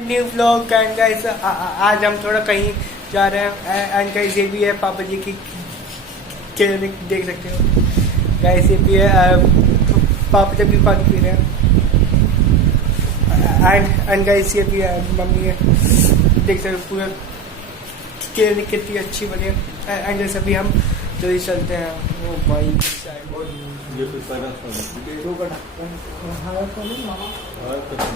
new vlog and guys आज हम थोड़ा कहीं जा रहे हैं एंड गाइस ये भी है पापा जी की क्लिनिक देख सकते हो गाइस ये भी है पापा जब भी पानी पी रहे हैं एंड गाइस ये भी है मम्मी है देख सकते हो पूरा क्लिनिक कितनी अच्छी बनी है एंड गाइस अभी हम जो ही चलते हैं वो भाई ये तो सारा हाँ तो